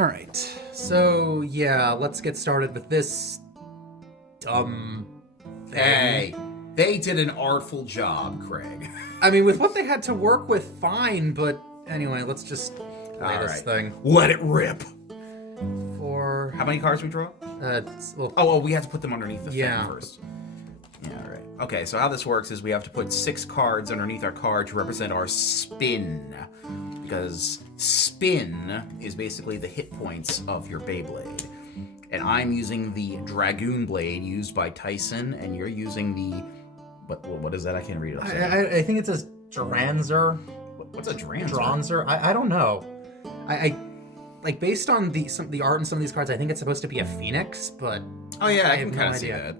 Alright, so yeah, let's get started with this dumb thing. Hey, they did an artful job, Craig. I mean, with what they had to work with, fine, but anyway, let's just play this thing. Let it rip. For... How many cards we draw? We have to put them underneath the thing first. Yeah, all right. Okay, so how this works is we have to put 6 cards underneath our card to represent our spin. Because spin is basically the hit points of your Beyblade. And I'm using the Dragoon Blade used by Tyson, and you're using the... What is that? I can't read it. I think it says Dranzer. What's a Dranzer? Dranzer? I don't know. I like, based on the art in some of these cards, I think it's supposed to be a phoenix, but... Oh yeah, I can kind of see that.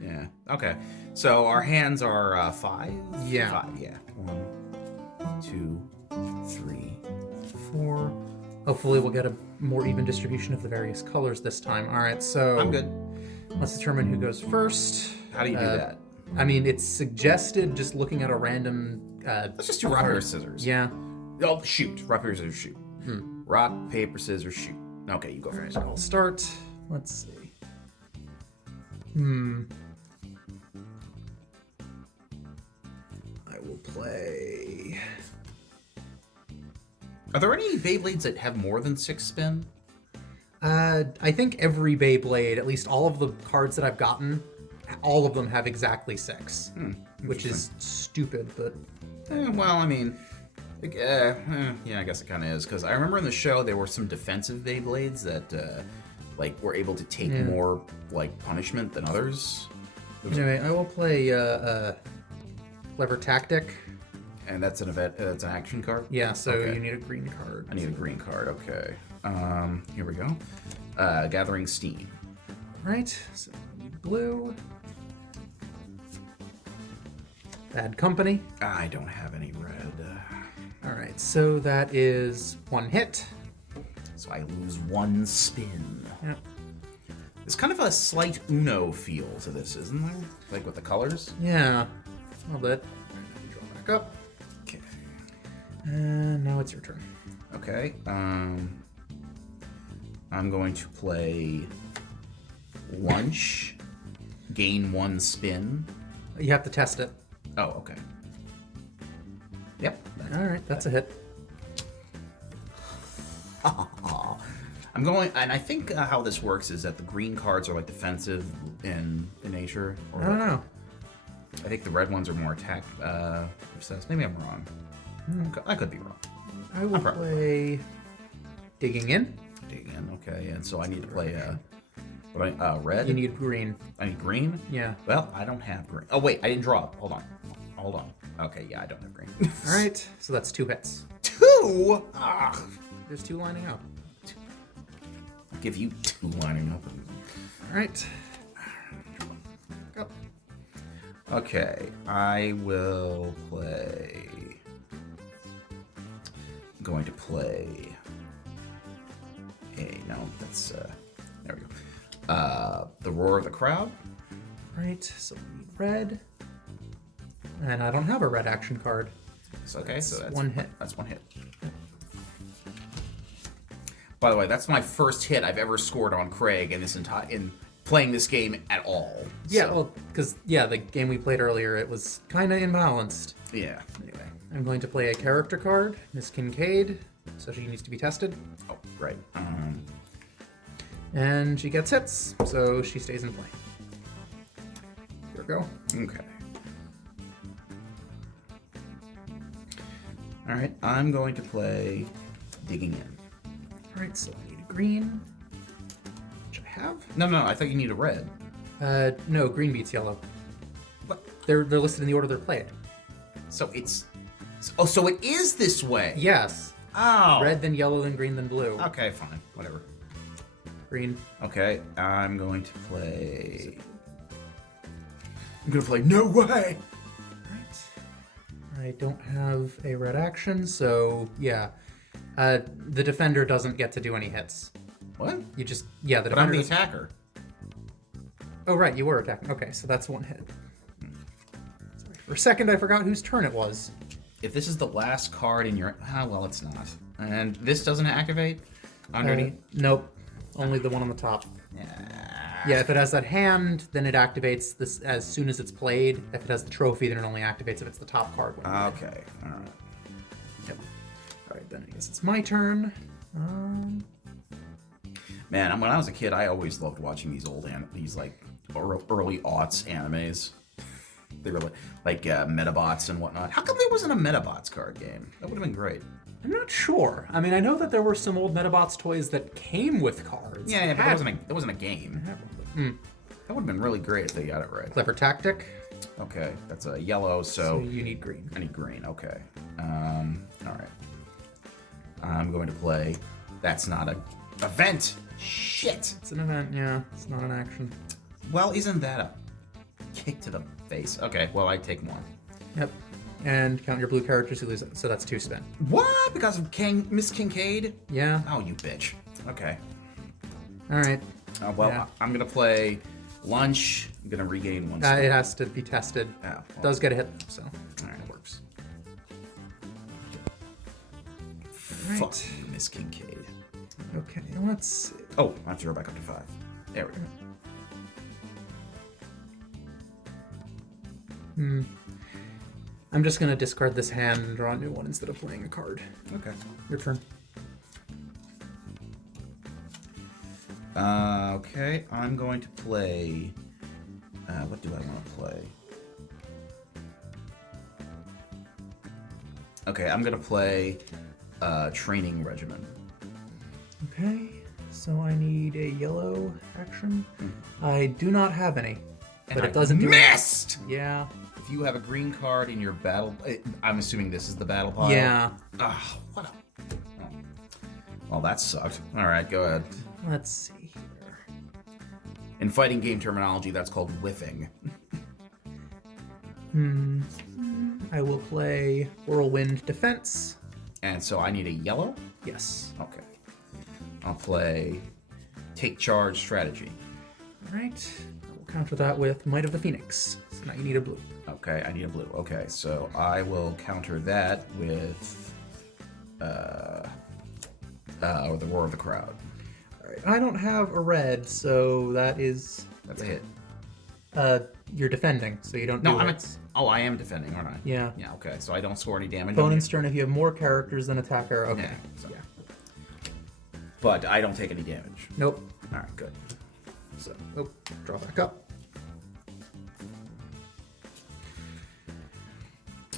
Yeah. Okay. So our hands are 5? Yeah. 5, yeah. 1, 2, 3, 4. Hopefully we'll get a more even distribution of the various colors this time. All right, so... I'm good. Let's determine who goes first. How do you do that? I mean, it's suggested just looking at a random... Let's just do rock, paper, scissors. Yeah. Oh, shoot. Rock, paper, scissors, shoot. Rock, paper, scissors, shoot. Okay, you go first. I'll start. Let's see. I will play... Are there any Beyblades that have more than 6 spin? I think every Beyblade, at least all of the cards that I've gotten, all of them have exactly 6. Which is stupid, but... well, I mean... yeah, I guess it kind of is. Because I remember in the show there were some defensive Beyblades that were able to take more punishment than others. Anyway, I will play Clever Tactic. And that's an event. That's an action card. Yeah, so you need a green card. I need a green card. Okay. Here we go. Gathering Steam. Right. So we need blue. Bad Company. I don't have any red. All right. So that is 1 hit. So I lose 1 spin. Yep. There's kind of a slight Uno feel to this, isn't there? Like with the colors. Yeah. A little bit. Draw back up. Okay. And now it's your turn. Okay. I'm going to play Lunch. Gain 1 spin. You have to test it. Oh, okay. Yep. All right, that's a hit. I'm going, and I think how this works is that the green cards are defensive in nature. Or I don't know. I think the red ones are more attack obsessed. Maybe I'm wrong. I could be wrong. I will play Digging In. Digging In, okay. And so I need to play red. You need green. I need green? Yeah. Well, I don't have green. Oh, wait, I didn't draw. Hold on. Okay, yeah, I don't have green. All right, so that's 2 hits. 2? Ah. There's 2 lining up. I'll give you 2 lining up. All right. Go. Okay, I will play... I'm going to play... No, that's... There we go. The Roar of the Crowd. Right, so we need red. And I don't have a red action card. Okay, so that's 1 hit. That's 1 hit. By the way, that's my first hit I've ever scored on Craig in playing this game at all. Yeah, well, because the game we played earlier, it was kind of imbalanced. Yeah. Anyway, I'm going to play a character card, Miss Kincaid, so she needs to be tested. Oh, right. And she gets hits, so she stays in play. Here we go. Okay. All right, I'm going to play Digging In. All right, so I need a green, which I have. No, I thought you need a red. No, green beats yellow. What? They're listed in the order they're played. So it's... Oh, so it is this way. Yes. Oh. Red, then yellow, then green, then blue. Okay, fine. Whatever. Green. Okay, I'm going to play... No way! I don't have a red action, so yeah. The defender doesn't get to do any hits. What? You just... Yeah, the But I'm defender... the attacker. Oh, right, you were attacking. Okay, so that's 1 hit. Sorry. For a second, I forgot whose turn it was. If this is the last card in your... well, it's not. And this doesn't activate? Underneath? Nope. Only the one on the top. Yeah, if it has that hand, then it activates this as soon as it's played. If it has the trophy, then it only activates if it's the top card. Okay, alright. Yep. Alright, then I guess it's my turn. Man, when I was a kid, I always loved watching these these like early aughts animes. They were like Metabots and whatnot. How come there wasn't a Metabots card game? That would have been great. I'm not sure. I mean, I know that there were some old Metabots toys that came with cards. Yeah, but it wasn't a game. That would have been really great if they got it right. Clever tactic. Okay, that's a yellow, so you need green. I need green, okay. Alright. I'm going to play... That's not an event! Shit! It's an event, yeah. It's not an action. Well, isn't that a kick to the face? Okay, well, I take one. Yep. And count your blue characters, you lose it. So that's 2 spin. What? Because of Miss Kincaid? Yeah. Oh, you bitch. Okay. Alright. Well, yeah. I'm going to play lunch. I'm going to regain 1 it has to be tested. Oh, well. Does get a hit, so. Alright, it works. Right. Fuck you, Miss Kincaid. Okay, let's see. Oh, I have to go back up to 5. There we go. I'm just going to discard this hand and draw a new one instead of playing a card. Okay. Your turn. Okay, I'm going to play... what do I want to play? Okay, I'm going to play Training Regimen. Okay, so I need a yellow action. I do not have any, but it doesn't do missed! Yeah. If you have a green card in your battle... I'm assuming this is the battle pile? Yeah. Ah, what a... Oh. Well, that sucked. Alright, go ahead. Let's see here. In fighting game terminology, that's called whiffing. I will play Whirlwind Defense. And so I need a yellow? Yes. Okay. I'll play Take Charge Strategy. All right. I will counter that with Might of the Phoenix. So now you need a blue. Okay, I need a blue. Okay, so I will counter that with the Roar of the Crowd. All right. I don't have a red, so that is... That's a hit. You're defending, so you don't No, do it. Oh, I am defending, aren't I? Yeah. Yeah, okay, so I don't score any damage. Opponent's turn if you have more characters than attacker. Okay. Yeah, so- Yeah. But I don't take any damage. Nope. Alright, good. So, draw back up.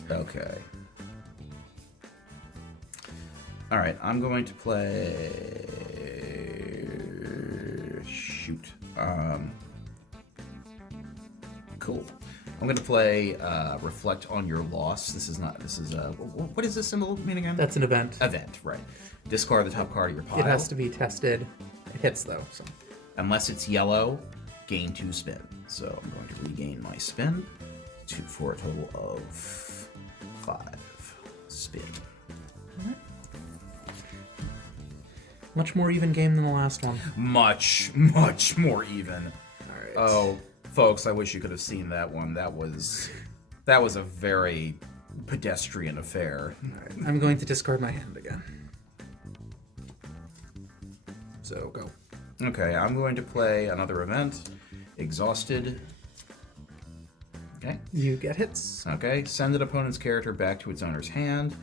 Okay. Alright, I'm going to play... Shoot. Cool. I'm going to play Reflect on Your Loss. This is... what does this symbol mean again? That's an event. Event, right. Discard the top card of your pile. It has to be tested. It hits, though, so... Unless it's yellow, gain 2 spin. So I'm going to regain my spin for a total of 5 spin. Much more even game than the last one. Much, much more even. All right. Oh, folks, I wish you could have seen that one. That was a very pedestrian affair. All right. I'm going to discard my hand again. So, go. Okay, I'm going to play another event. Exhausted. Okay. You get hits. Okay, send an opponent's character back to its owner's hand.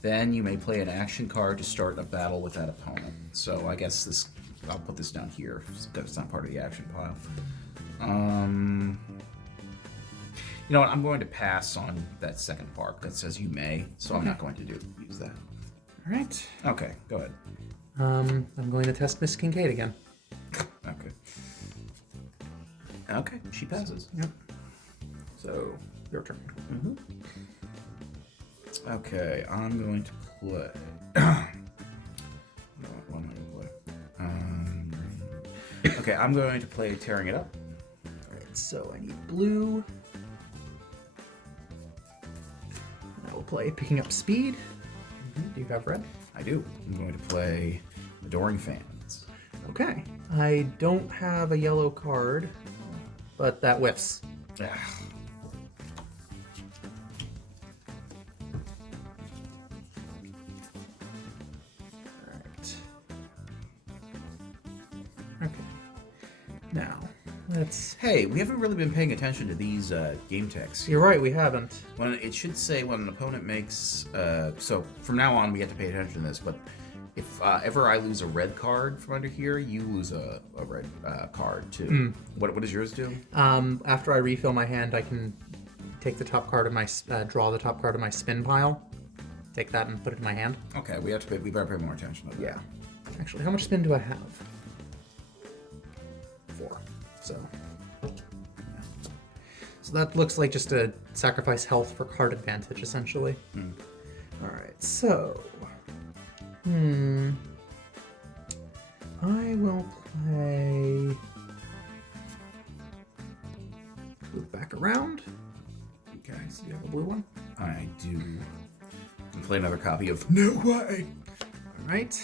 Then you may play an action card to start a battle with that opponent. So I guess I'll put this down here because it's not part of the action pile. You know what? I'm going to pass on that second part that says you may, so I'm not going to use that. All right. Okay, go ahead. I'm going to test Miss Kincaid again. Okay. Okay, she passes. Yep. So, your turn. Okay, I'm going to play. What am I going to play? Okay, I'm going to play Tearing It Up. Alright, so I need blue. I will play Picking Up Speed. Do you have red? I do. I'm going to play Adoring Fans. Okay. I don't have a yellow card, but that whiffs. Ugh. Alright. Hey, we haven't really been paying attention to these game techs. You're right, we haven't. When it should say when an opponent makes... so from now on, we have to pay attention to this, but if ever I lose a red card from under here, you lose a red card too. What does yours do? After I refill my hand, I can take the top card of my... draw the top card of my spin pile. Take that and put it in my hand. Okay, we better pay more attention to that. Yeah. Actually, how much spin do I have? 4. So that looks like just a sacrifice health for card advantage, essentially. Alright, so... I will play... Move back around. Okay. So you have a blue one? I do. And play another copy of No Way! Alright.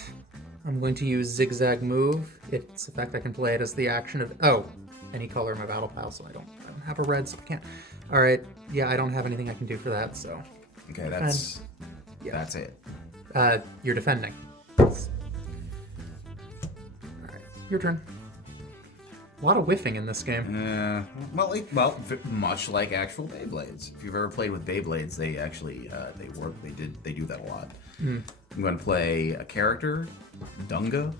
I'm going to use Zigzag Move. Its effect, I can play it as the action of... Oh! Any color in my battle pile, so I don't have a red, so I can't... Alright, yeah, I don't have anything I can do for that, so... Okay, that's it. You're defending. Alright, your turn. A lot of whiffing in this game. Much like actual Beyblades. If you've ever played with Beyblades, they actually they work. They do that a lot. I'm going to play a character, Dunga.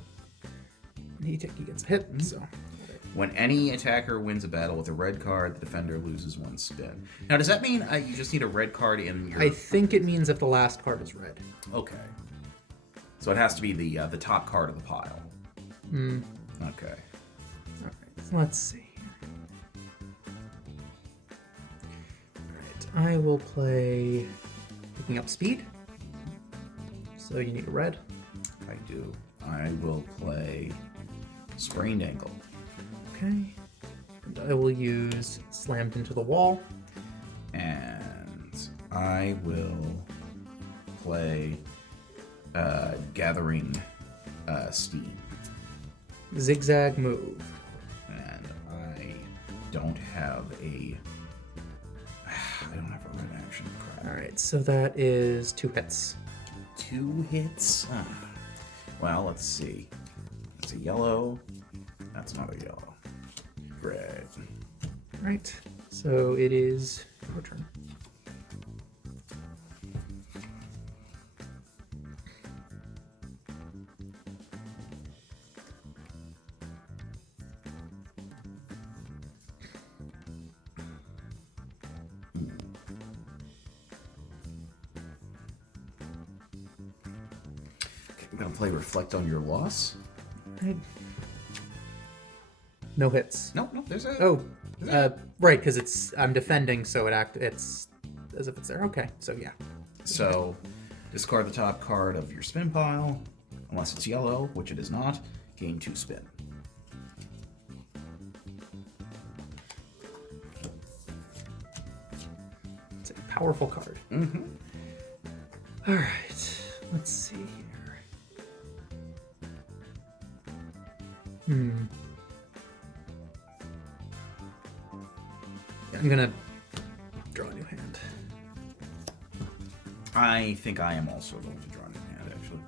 He gets hit. So when any attacker wins a battle with a red card, the defender loses 1 spin. Now, does that mean you just need a red card in your? I think it means if the last card is red. Okay. So it has to be the top card of the pile. Okay. So let's see. Alright, I will play picking up speed. So you need a red. I do. I will play sprained ankle. Okay. And I will use slammed into the wall. And I will play gathering steam. Zigzag Move. And I don't have a red action. Alright, so that is 2 hits. 2 hits? Well, let's see. That's a yellow. That's another yellow. Red. Right, so it is your turn. I'm gonna play Reflect on Your Loss. Right. No hits. No, there's a... Oh, right, because I'm defending, so it's as if it's there. Okay, so yeah. So, discard the top card of your spin pile, unless it's yellow, which it is not, gain 2 spin. It's a powerful card. Alright, let's see here. I'm gonna draw a new hand. I think I am also going to draw a new hand, actually.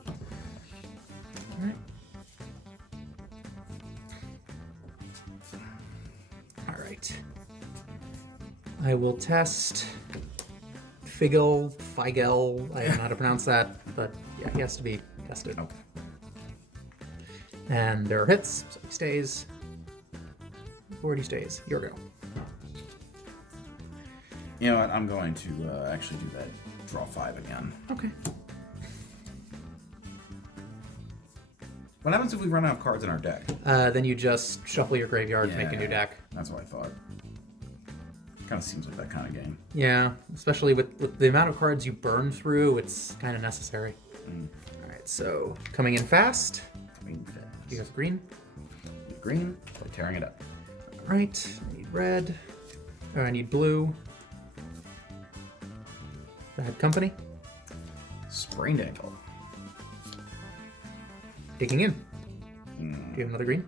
Alright. I will test Figel. I don't know how to pronounce that, but yeah, he has to be tested. Okay. And there are hits, so he stays. 40 stays. Your go. You know what? I'm going to actually do that. Draw 5 again. Okay. What happens if we run out of cards in our deck? Then you just shuffle your graveyard to make a new deck. That's what I thought. Kind of seems like that kind of game. Yeah, especially with the amount of cards you burn through, it's kind of necessary. Alright, so coming in fast. You have green. Green, by tearing it up. Alright, I need red. Oh, I need blue. Bad company. Sprained ankle. Digging in. Do you have another green?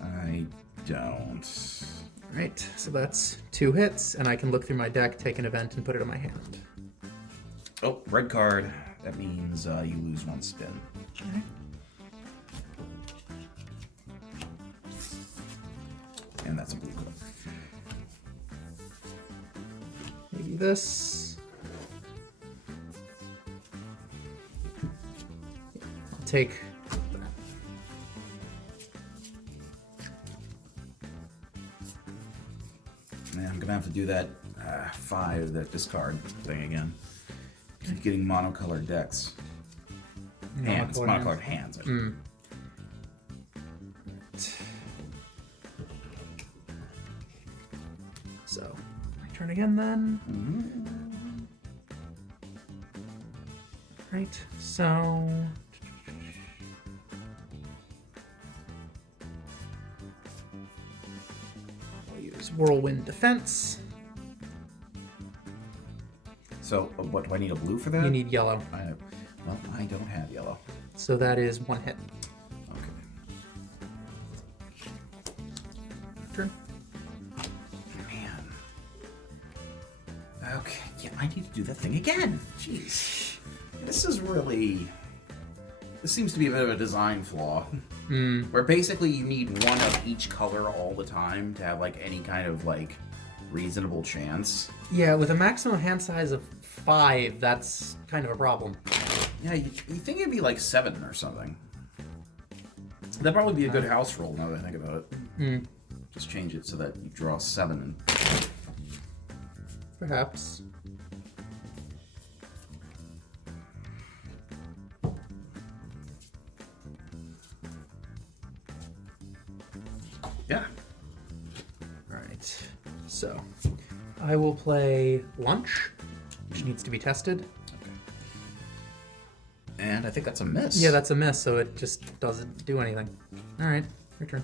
I don't. Alright, so that's 2 hits, and I can look through my deck, take an event, and put it in my hand. Oh, red card. That means you lose 1 spin. Okay. And that's a blue color. Maybe this. I'll take that. Man, I'm gonna have to do that 5, that discard thing again. Keep getting monocolored decks. Monocolored hands. So, my turn again then. Right, so... I'll use Whirlwind Defense. So, what, do I need a blue for that? You need yellow. Well, I don't have yellow. So that is 1 hit. Okay. Turn. Man. Okay, yeah, I need to do that thing again. Jeez. This seems to be a bit of a design flaw. Where basically you need one of each color all the time to have, like, any kind of, like, reasonable chance. Yeah, with a maximum hand size of 5, that's kind of a problem. Yeah, you think it'd be like 7 or something. That'd probably be a good house roll now that I think about it. Just change it so that you draw 7. And... Perhaps. Yeah. Alright, so I will play Lunch, which needs to be tested. And I think that's a miss. Yeah, that's a miss, so it just doesn't do anything. Alright, your turn.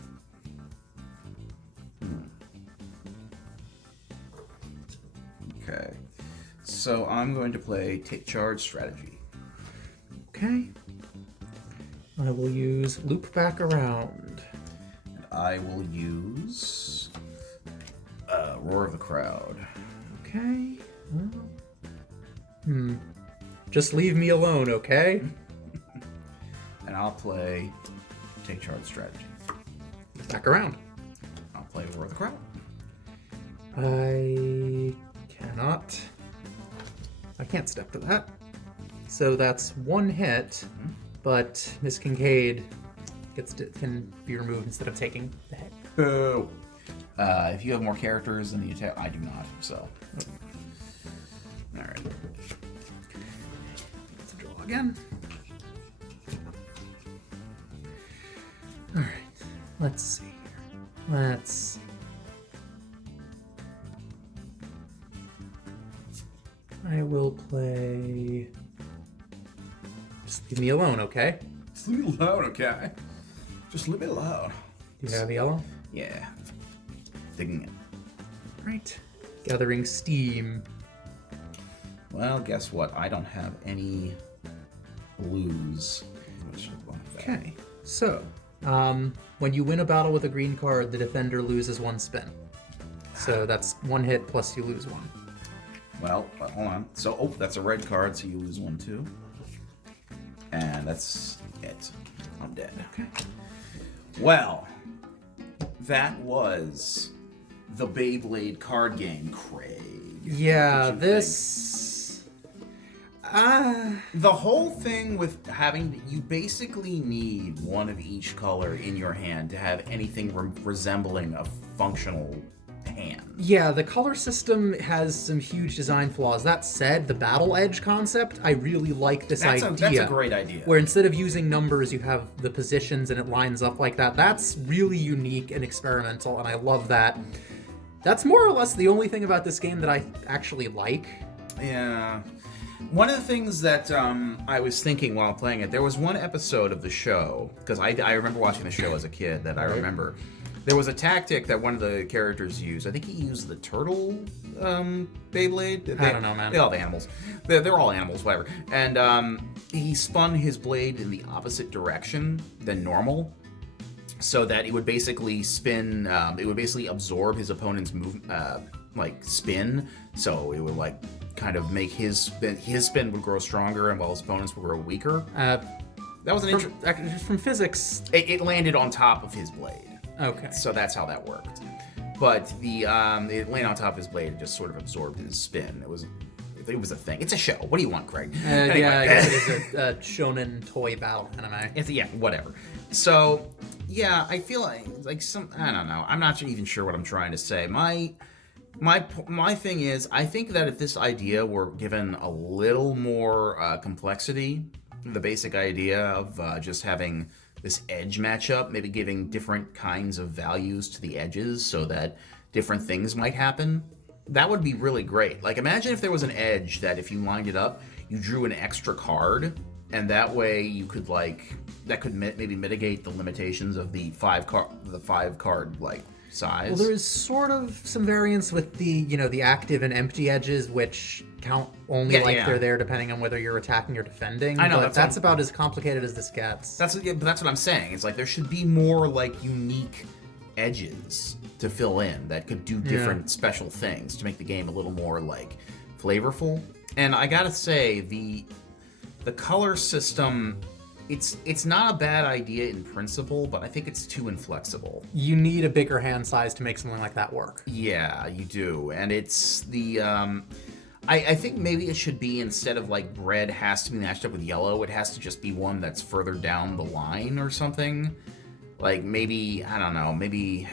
Okay. So I'm going to play Take Charge Strategy. Okay. I will use Loop Back Around. And I will use Roar of the Crowd. Okay. Just leave me alone, okay? And I'll play Take Charge Strategy. Back around. I'll play Roar of the Crowd. I cannot. I can't step to that. So that's 1 hit, but Miss Kincaid can be removed instead of taking the hit. Boo! If you have more characters than the attack, I do not, so. Alright. Let's draw again. Alright, let's see here. Let's see. I will play... Just leave me alone, okay? Just leave me alone, okay? Just leave me alone. Do you have yellow? Yeah. Digging it. Right. Gathering steam. Well, guess what? I don't have any blues. Okay. So, when you win a battle with a green card, the defender loses 1 spin. So that's 1 hit plus you lose 1. Well, hold on. So, that's a red card, so you lose 1 too. And that's it. I'm dead. Okay. Well, that was the Beyblade card game, Craig. Yeah, What did you this... The whole thing with having... You basically need one of each color in your hand to have anything resembling a functional hand. Yeah, the color system has some huge design flaws. That said, the battle edge concept, I really like this idea. That's a great idea. Where instead of using numbers, you have the positions and it lines up like that. That's really unique and experimental, and I love that. That's more or less the only thing about this game that I actually like. Yeah. One of the things that I was thinking while playing it, there was one episode of the show, because I remember watching the show as a kid that I remember. There was a tactic that one of the characters used. I think he used the turtle Beyblade. I don't know, man. They're all the animals. They're all animals, whatever. And he spun his blade in the opposite direction than normal, so that it would basically spin. It would basically absorb his opponent's spin. So it would kind of make his spin. His spin would grow stronger, and while his opponents would grow weaker. That was From physics. It landed on top of his blade. Okay. So that's how that worked. but the it laying on top of his blade just sort of absorbed his spin. It was a thing. It's a show. What do you want, Craig? Anyway. Yeah, I guess it is a shonen toy battle anime. Yeah, whatever. So, yeah, I feel like some. I don't know. I'm not even sure what I'm trying to say. My thing is, I think that if this idea were given a little more complexity, the basic idea of just having this edge matchup, maybe giving different kinds of values to the edges so that different things might happen, that would be really great. Like, imagine if there was an edge that if you lined it up, you drew an extra card, and that way you could that could maybe mitigate the limitations of the five card like size. Well, there is sort of some variance with the active and empty edges, which count only they're there depending on whether you're attacking or defending. I know, but that's about as complicated as this gets. But that's what I'm saying. It's like there should be more unique edges to fill in that could do different special things to make the game a little more flavorful. And I gotta say, the color system, it's not a bad idea in principle, but I think it's too inflexible. You need a bigger hand size to make something like that work. Yeah, you do. And it's the I think maybe it should be, instead of red has to be matched up with yellow, it has to just be one that's further down the line or something. Maybe, I don't know, maybe...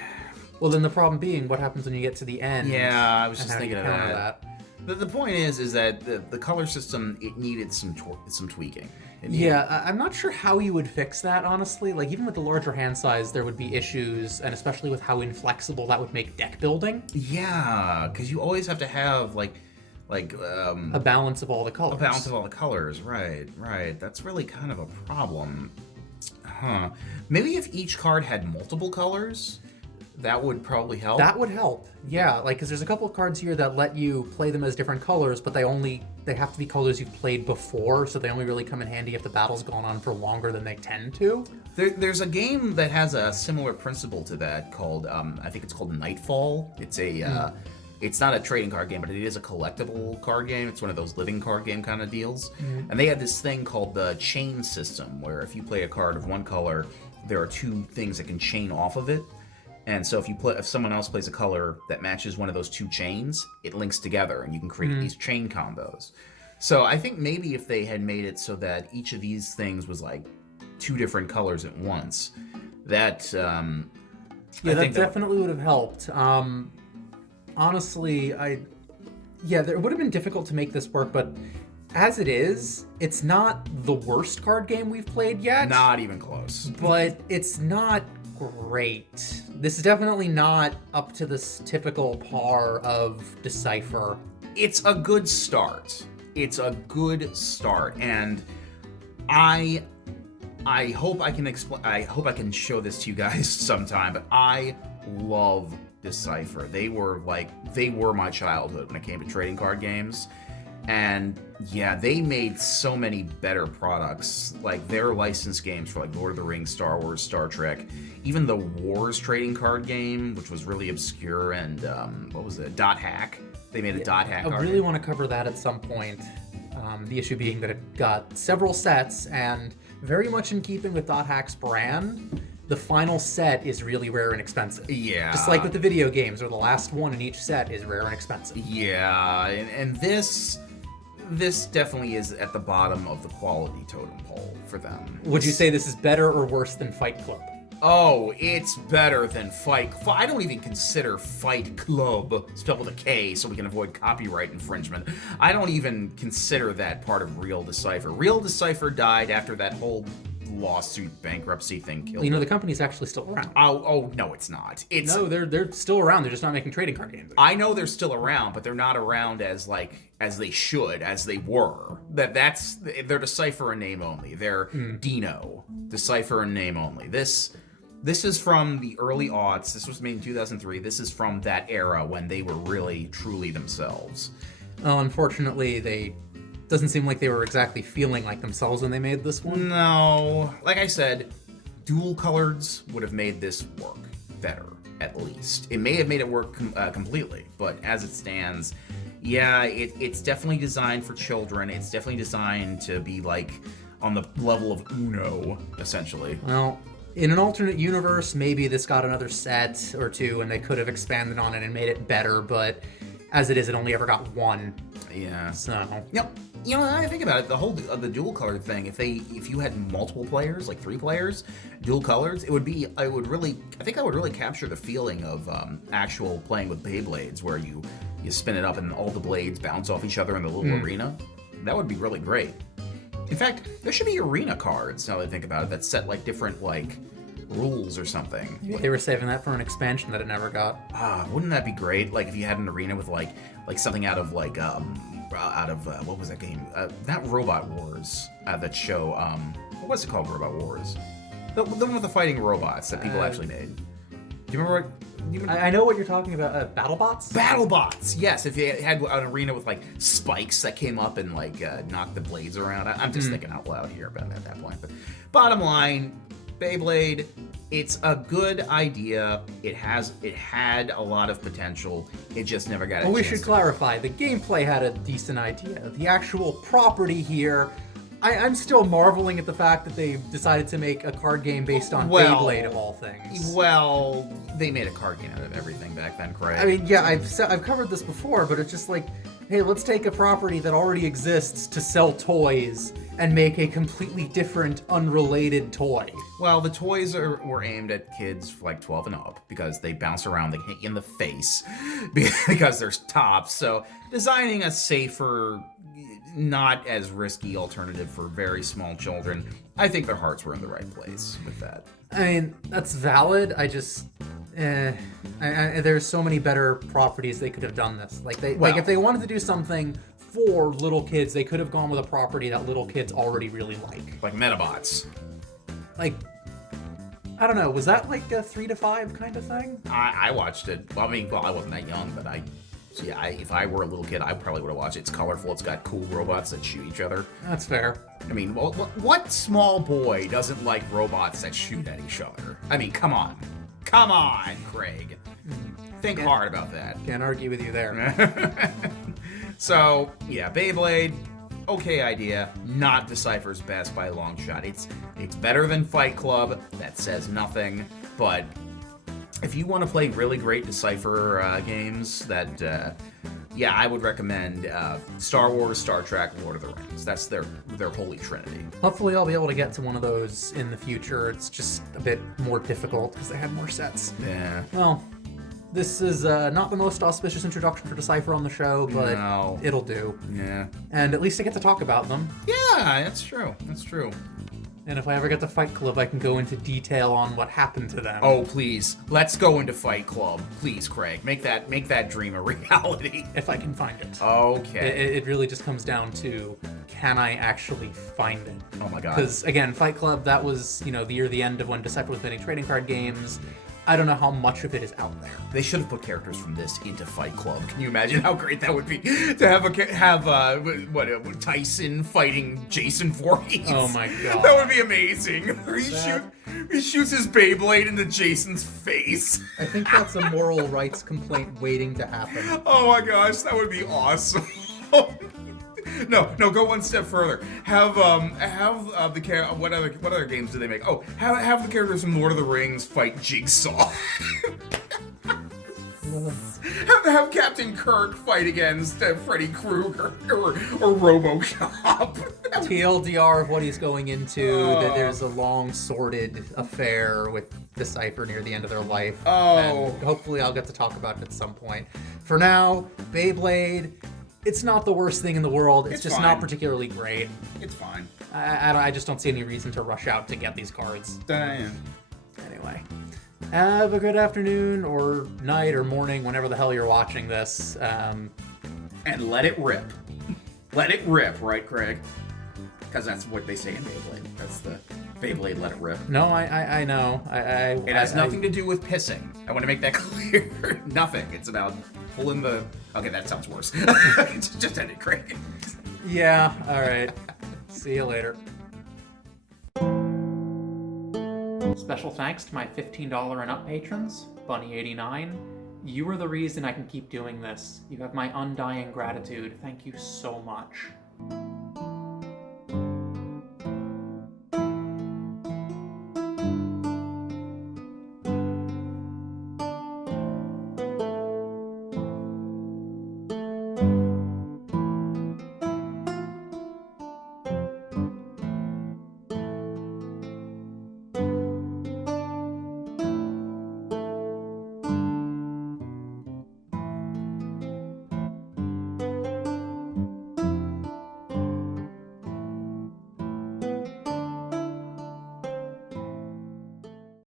Well, then the problem being, what happens when you get to the end? Yeah, I was just thinking of that. The point is that the color system, it needed some tweaking. I'm not sure how you would fix that, honestly. Even with the larger hand size, there would be issues, and especially with how inflexible that would make deck building. Yeah, because you always have to have, a balance of all the colors. A balance of all the colors, right. That's really kind of a problem. Huh. Maybe if each card had multiple colors, that would probably help. That would help, yeah. Because there's a couple of cards here that let you play them as different colors, but they have to be colors you've played before, so they only really come in handy if the battle's gone on for longer than they tend to. There's a game that has a similar principle to that called, I think it's called Nightfall. It's a... It's not a trading card game, but it is a collectible card game. It's one of those living card game kind of deals. Mm-hmm. And they had this thing called the chain system, where if you play a card of one color, there are two things that can chain off of it. And so if someone else plays a color that matches one of those two chains, it links together, and you can create these chain combos. So I think maybe if they had made it so that each of these things was two different colors at once, that that definitely would have helped. Honestly, it would have been difficult to make this work, but as it is, it's not the worst card game we've played yet. Not even close. But it's not great. This is definitely not up to this typical par of Decipher. It's a good start. And I hope I can explain. I hope I can show this to you guys sometime. But I love Decipher. They were my childhood when it came to trading card games. And yeah, they made so many better products. Their licensed games for Lord of the Rings, Star Wars, Star Trek, even the Wars trading card game, which was really obscure, and what was it? Dot Hack. They made a Dot Hack card I really want to cover that at some point. The issue being that it got several sets, and very much in keeping with Dot Hack's brand, the final set is really rare and expensive. Yeah. Just like with the video games, where the last one in each set is rare and expensive. Yeah, and this definitely is at the bottom of the quality totem pole for them. Would you say this is better or worse than Fight Club? Oh, it's better than Fight. I don't even consider Fight Club, spelled with a K so we can avoid copyright infringement. I don't even consider that part of Real Decipher. Real Decipher died after that whole lawsuit bankruptcy thing killed the company's actually still around. Oh no, it's not. No, they're still around. They're just not making trading card games anymore. I know they're still around, but they're not around as they should, as they were. They're Decipher in name only. They're Dino, Decipher in name only. This is from the early aughts. This was made in 2003. This is from that era when they were really truly themselves. Well, unfortunately, doesn't seem like they were exactly feeling like themselves when they made this one. No. Like I said, dual colors would have made this work better, at least. It may have made it work completely, but as it stands, yeah, it's definitely designed for children. It's definitely designed to be on the level of Uno, essentially. Well, in an alternate universe, maybe this got another set or two and they could have expanded on it and made it better, but as it is, it only ever got one. Yeah. So. Yep. You know, I think about it, the whole the dual colored thing. If you had multiple players, like 3 players, dual colors, I would really capture the feeling of actual playing with Beyblades, where you spin it up and all the blades bounce off each other in the little arena. That would be really great. In fact, there should be arena cards, now that I think about it, that set like different like rules or something. Maybe they were saving that for an expansion that it never got. Wouldn't that be great? Like if you had an arena with like something out of what was that game? Not Robot Wars. That show. What was it called? Robot Wars. The one with the fighting robots that people actually made. Do you remember? I know what you're talking about. BattleBots? BattleBots. Yes. If you had an arena with like spikes that came up and like knocked the blades around. I'm just thinking out loud here about at that point. But bottom line, Beyblade. It's a good idea. It had a lot of potential. It just never got a chance. We should clarify. The gameplay had a decent idea. The actual property here, I'm still marveling at the fact that they decided to make a card game based on Beyblade of all things. Well, they made a card game out of everything back then, Craig. I mean, yeah, I've covered this before, but it's just like, hey, let's take a property that already exists to sell toys and make a completely different, unrelated toy. Well, the toys were aimed at kids like 12 and up because they bounce around, they hit you in the face because there's tops. So designing a safer, not as risky alternative for very small children, I think their hearts were in the right place with that. I mean, that's valid. I just... there's so many better properties they could have done this. Like if they wanted to do something for little kids, they could have gone with a property that little kids already really like. Like Metabots. Like, I don't know, was that like a 3 to 5 kind of thing? I watched it. Well, I mean, I wasn't that young, but if I were a little kid, I probably would have watched it. It's colorful. It's got cool robots that shoot each other. That's fair. I mean, what small boy doesn't like robots that shoot at each other? I mean, come on. Come on, Craig. Think hard about that. Can't argue with you there. So, yeah, Beyblade, okay idea. Not Decipher's best by a long shot. It's better than Fight Club. That says nothing. But if you want to play really great Decipher games, I would recommend Star Wars, Star Trek, Lord of the Rings. That's their holy trinity. Hopefully I'll be able to get to one of those in the future. It's just a bit more difficult because they had more sets. Yeah. Well, this is not the most auspicious introduction for Decipher on the show, but it'll do. Yeah. And at least I get to talk about them. Yeah, that's true. That's true. And if I ever get to Fight Club, I can go into detail on what happened to them. Oh, please. Let's go into Fight Club. Please, Craig. Make that dream a reality. If I can find it. Okay. It really just comes down to, can I actually find it? Oh my god. Because, again, Fight Club, that was, the end of when Decipher was making trading card games. I don't know how much of it is out there. They should have put characters from this into Fight Club. Can you imagine how great that would be to have Tyson fighting Jason Voorhees? Oh my god, that would be amazing. He shoots his Beyblade into Jason's face. I think that's a moral rights complaint waiting to happen. Oh my gosh, that would be awesome. No, go one step further. Have what other games do they make? Oh, have the characters from Lord of the Rings fight Jigsaw. have Captain Kirk fight against Freddy Krueger or RoboCop. TLDR of what he's going into, that there's a long sordid affair with Decipher near the end of their life. And hopefully I'll get to talk about it at some point. For now, Beyblade, it's not the worst thing in the world. It's just fine. Not particularly great. It's fine. I just don't see any reason to rush out to get these cards. Damn. Anyway, have a good afternoon or night or morning, whenever the hell you're watching this. And let it rip. Let it rip, right, Craig? Because that's what they say in Beyblade. That's the Beyblade let it rip. No, I know. It has nothing to do with pissing. I want to make that clear. Nothing. It's about pulling the... Okay, that sounds worse. Just end it, Craig. Yeah, all right. See you later. Special thanks to my $15 and up patrons, Bunny89. You are the reason I can keep doing this. You have my undying gratitude. Thank you so much.